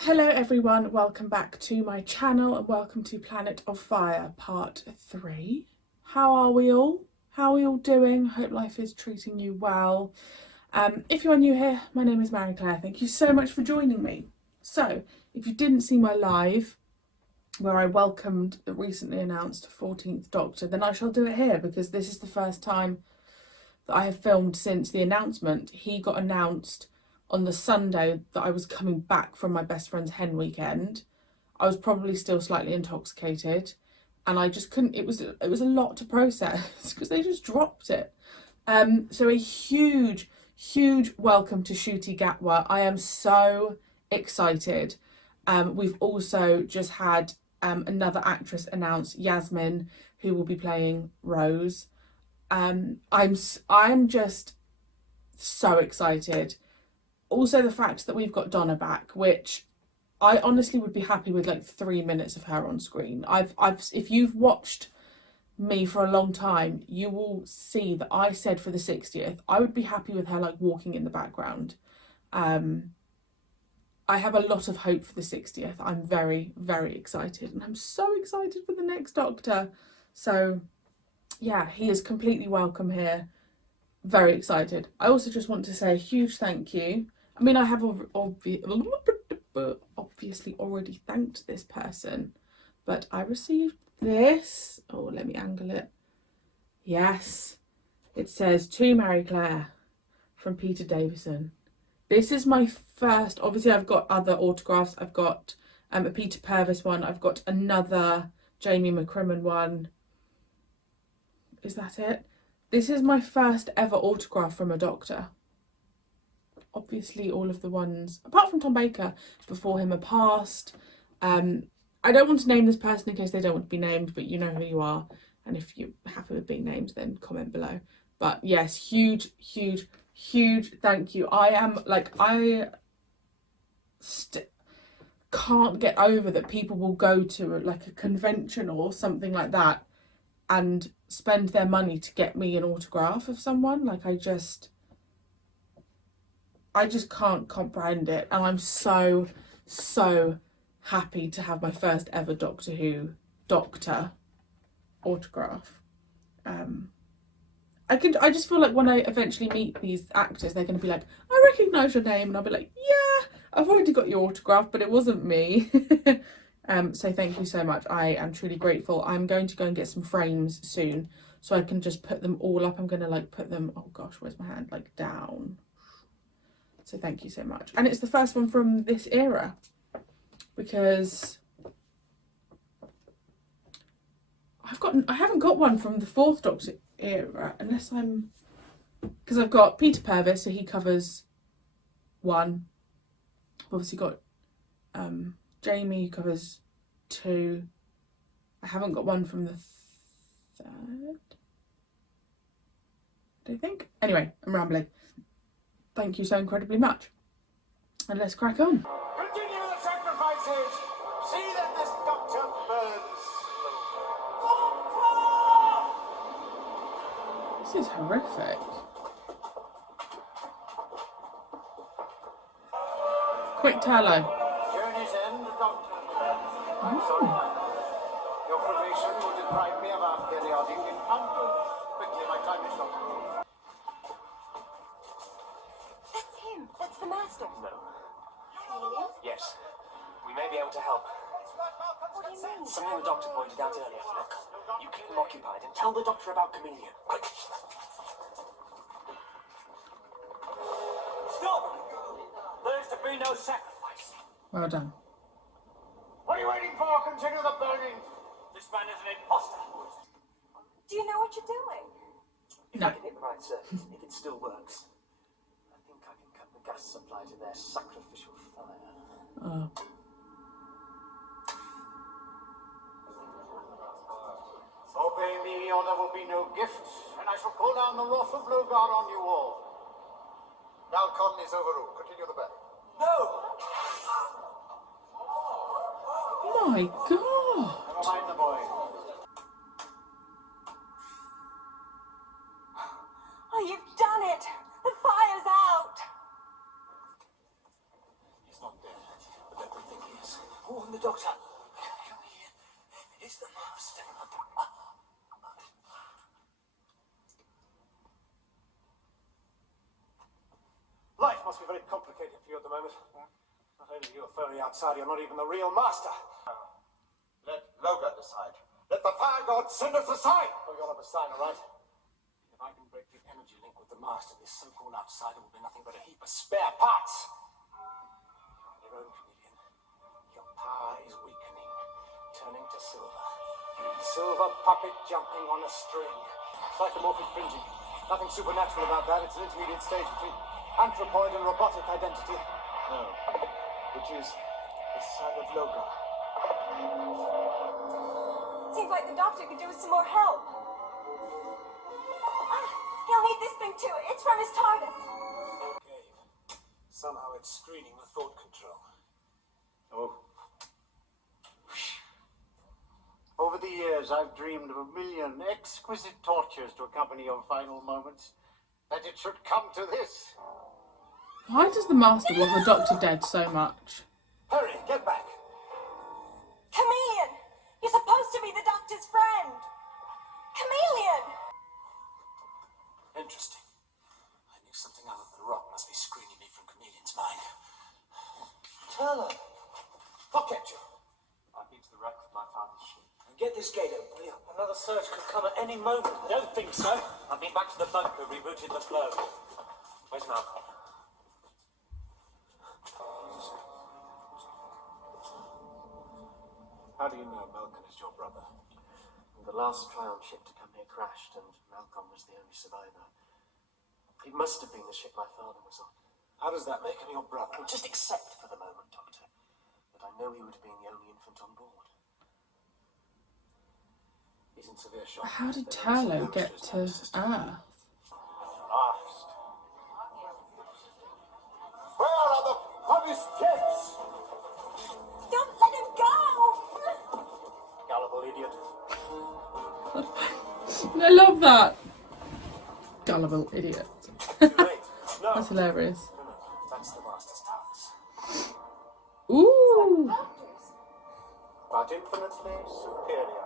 Hello everyone, welcome back to my channel and welcome to Planet of Fire part 3. How are we all? How are we all doing? Hope life is treating you well. If you are new here, my name is Marie-Clare. Thank you so much for joining me. So, if you didn't see my live where I welcomed the recently announced 14th Doctor, then I shall do it here because this is the first time that I have filmed since the announcement. He got announced on the Sunday that I was coming back from my best friend's hen weekend. I was probably still slightly intoxicated and I just couldn't, it was a lot to process because they just dropped it. So a huge welcome to Ncuti Gatwa. I am so excited. We've also just had another actress announced, Yasmin, who will be playing Rose. I'm just so excited. Also the fact that we've got Donna back, which I honestly would be happy with like 3 minutes of her on screen. If you've watched me for a long time, you will see that I said for the 60th I would be happy with her like walking in the background. I have a lot of hope for the 60th. I'm very excited, and I'm so excited for the next Doctor. So yeah, he is completely welcome here. Very excited. I also just want to say a huge thank you. I mean, I have obviously already thanked this person, but I received this. Oh, let me angle it. Yes, it says, "To Marie-Clare," from Peter Davison. This is my first, obviously I've got other autographs. I've got a Peter Purves one. I've got another Jamie McCrimmon one. Is that it? This is my first ever autograph from a Doctor. Obviously all of the ones, apart from Tom Baker, before him are passed. I don't want to name this person in case they don't want to be named, but you know who you are. And if you're happy with being named, then comment below. But yes, huge thank you. I can't get over that people will go to like a convention or something like that and spend their money to get me an autograph of someone. Like I just can't comprehend it, and I'm so happy to have my first ever Doctor Who Doctor autograph. I just feel like when I eventually meet these actors, they're going to be like, "I recognise your name," and I'll be like, "Yeah, I've already got your autograph, but it wasn't me." So thank you so much. I am truly grateful. I'm going to go and get some frames soon so I can just put them all up. I'm going to like put them, oh gosh, where's my hand? Like down. So thank you so much. And it's the first one from this era because I haven't got one from the 4th Doctor era unless because I've got Peter Purves, so he covers 1. I've obviously got Jamie, who covers 2. I haven't got one from the 3rd, I don't think. Anyway, I'm rambling. Thank you so incredibly much. And let's crack on. Continue the sacrifices. See that this Doctor burns. This is horrific. Quick tallow. Journey's end, Doctor. I'm sorry. Your probation will deprive me of our periodic encounters. Quickly, my time is short. That's him. That's the master. No. Really? Yes. We may be able to help. What do you mean? Something the doctor pointed out earlier. Look, you keep them occupied and tell the doctor about Chameleon. Quick. Stop! There is to be no sacrifice. Well done. What are you waiting for? Continue the burning. This man is an imposter. Do you know what you're doing? If No. I can hit the right surface, if it still works, I think I can cut the gas supply to their sacrificial fire. Oh. Obey me, or there will be no gift, and I shall call down the wrath of Logard on you all. Nalcon is overruled. Continue the battle. No! My God. Never mind the boy. Oh, you've done it! The fire's out! He's not dead, but everything Warn the doctor. Chameleon is the master. Life must be very complicated for you at the moment. Not only are you a furry outsider, you're not even the real master. Let Loga decide. Let the fire god send us a sign. Oh, you'll have a sign, all right? If I can break the energy link with the master, this so-called outsider will be nothing but a heap of spare parts. You're on your own, Chameleon. Your power is weakening, turning to silver. Silver puppet jumping on a string. Psychomorphic fringing. Nothing supernatural about that. It's an intermediate stage between anthropoid and robotic identity. No. Which is the son of Loga. Seems like the doctor could do with some more help. He'll need this thing too. It's from his TARDIS. Cave. Somehow it's screening the thought control. Oh. Over the years, I've dreamed of a million exquisite tortures to accompany your final moments. That it should come to this. Why does the master want the doctor dead so much? Hurry, get back. Chameleon! You're supposed to be the doctor's friend! Chameleon! Interesting. I knew something other than rock must be screening me from Chameleon's mind. Turner, what kept you? I've been to the wreck with my father's ship. Get this gate open, will you? Another surge could come at any moment. I don't think so. I've been back to the bunker, rebooted the flow. Where's Malcolm? How do you know Malcolm is your brother? The last Trion ship to come here crashed, and Malcolm was the only survivor. It must have been the ship my father was on. How does that make him your brother? Well, just accept for the moment, Doctor, that I know he would have been the only infant on board. He's in severe shock. How did Turlo get to Earth? Last. Where are the promised gifts? Don't let him go! Gullible idiot. I love that. Gullible idiot. Too late. No. That's hilarious. No, that's the master's TARDIS. Ooh. But infinitely superior.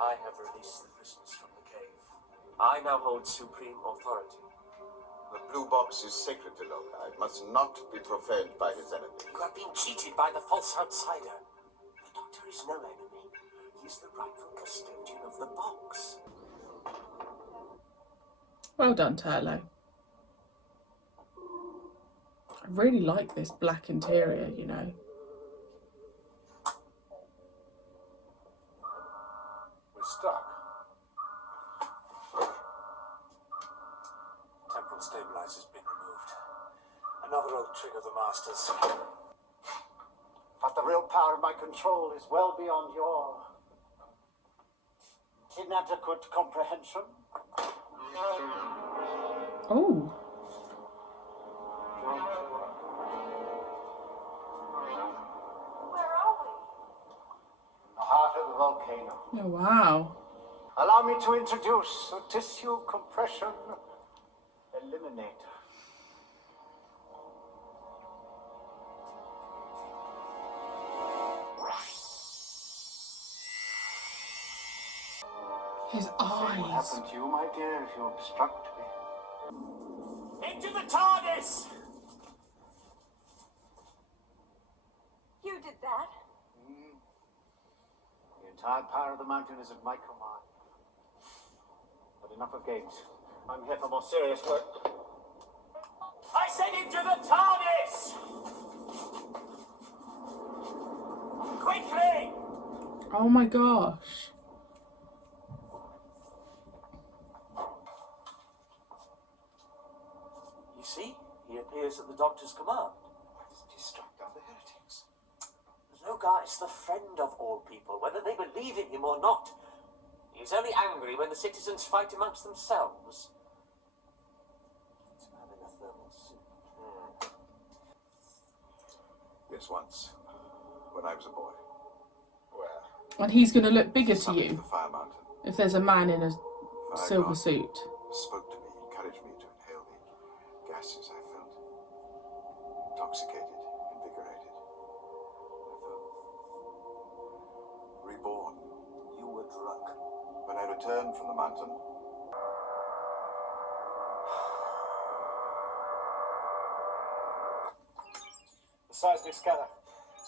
I have released the prisoners from the cave. I now hold supreme authority. The blue box is sacred to Loga. It must not be profaned by his enemy. You have been cheated by the false outsider. The doctor is no enemy. He is the rightful custodian of the box. Well done, Turlo. I really like this black interior, you know. We're stuck. Temporal stabilizer's been removed. Another old trick of the Master's. But the real power of my control is well beyond your inadequate comprehension. Oh. Where are we? In the heart of the volcano. Oh, wow. Allow me to introduce a tissue compression eliminator. His What will eyes. happen to you, my dear, if you obstruct me? Into the TARDIS! You did that? The entire power of the mountain is at my command. But enough of games. I'm here for more serious work. I said into the TARDIS! Quickly! Oh my gosh. You see, he appears at the Doctor's command. Distract other heretics. Logar is the friend of all people, whether they believe in him or not. He's only angry when the citizens fight amongst themselves. It's a man in a thermal suit. Yes, once, when I was a boy. Where? And he's going to look bigger to Summit of you the Fire Mountain. if there's a man in a Fire silver God suit. spoke to me, encouraged me to inhale the gases I felt. intoxicated, invigorated. Reborn. You were drunk. When I returned from the mountain, The seismic scanner.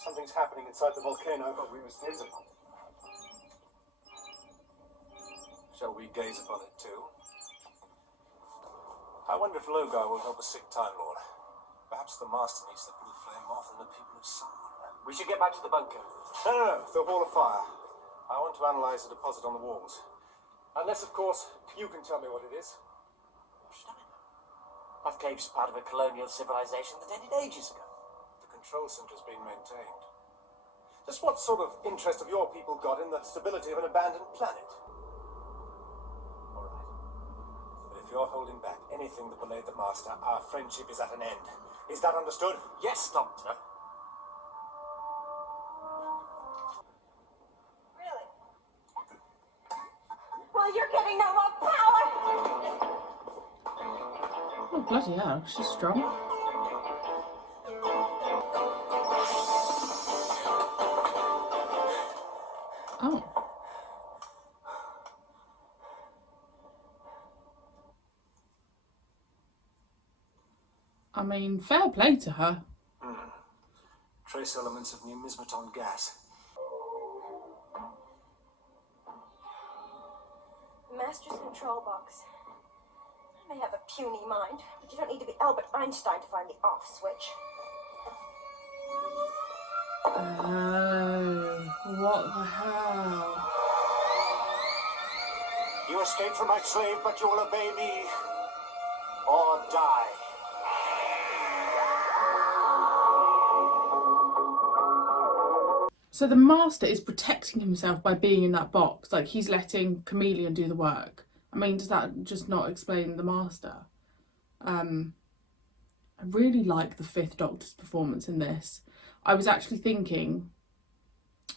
Something's happening inside the volcano, but we must gaze upon it. Shall we gaze upon it too? I wonder if Logar will help a sick Time Lord. Perhaps the Master needs the blue flame more than the people of Sarn. We should get back to the bunker. No. The Hall of Fire. I want to analyze the deposit on the walls. Unless, of course, you can tell me what it is. What should I know? That cave's part of a colonial civilization that ended ages ago. The control center's being maintained. Just what sort of interest have your people got in the stability of an abandoned planet? All right. But if you're holding back anything that will aid the Master, our friendship is at an end. Is that understood? Yes, Doctor. Really? Well, you're getting no more power! Oh, bloody hell, she's strong. Oh. I mean, fair play to her. Trace elements of numismaton gas. Master's control box. I may have a puny mind, but you don't need to be Albert Einstein to find the off switch. Oh, what the hell? You escaped from my slave, but you will obey me or die. So the Master is protecting himself by being in that box, like he's letting Chameleon do the work. I mean, does that just not explain the Master? I really like the Fifth Doctor's performance in this. I was actually thinking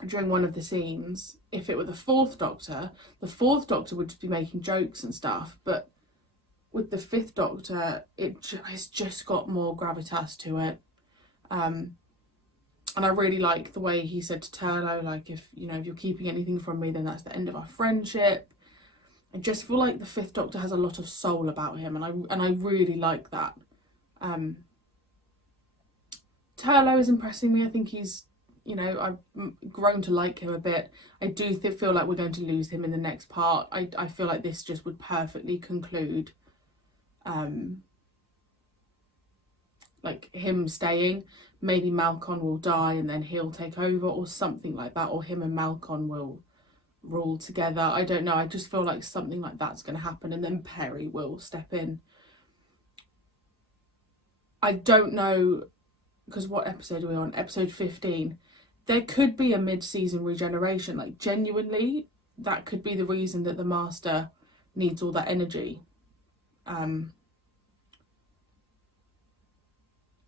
during one of the scenes, if it were the Fourth Doctor would just be making jokes and stuff, but with the Fifth Doctor, it's just got more gravitas to it. And I really like the way he said to Turlo, like, if you're keeping anything from me, then that's the end of our friendship. I just feel like the Fifth Doctor has a lot of soul about him, and I really like that. Turlo is impressing me. I think he's, I've grown to like him a bit. I do feel like we're going to lose him in the next part. I feel like this just would perfectly conclude like him staying. Maybe Malcolm will die and then he'll take over or something like that, or him and Malcolm will rule together. I don't know. I just feel like something like that's going to happen, and then Perry will step in. I don't know, because what episode are we on? Episode 15. There could be a mid-season regeneration. Like, genuinely, that could be the reason that the Master needs all that energy.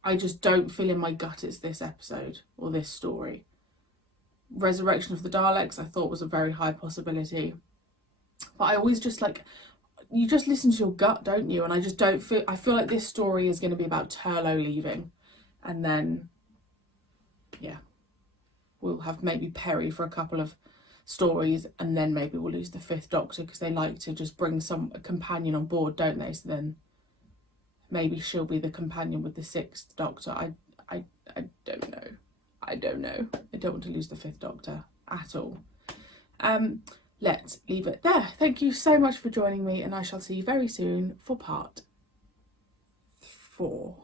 I just don't feel in my gut it's this episode or this story. Resurrection of the Daleks I thought was a very high possibility. But I always just you just listen to your gut, don't you? And I just don't feel, I feel like this story is going to be about Turlo leaving. And then, yeah, we'll have maybe Perry for a couple of stories, and then maybe we'll lose the Fifth Doctor, because they like to just bring a companion on board, don't they? So then maybe she'll be the companion with the Sixth Doctor. I don't know. I don't want to lose the Fifth Doctor at all. Let's leave it there. Thank you so much for joining me, and I shall see you very soon for part 4.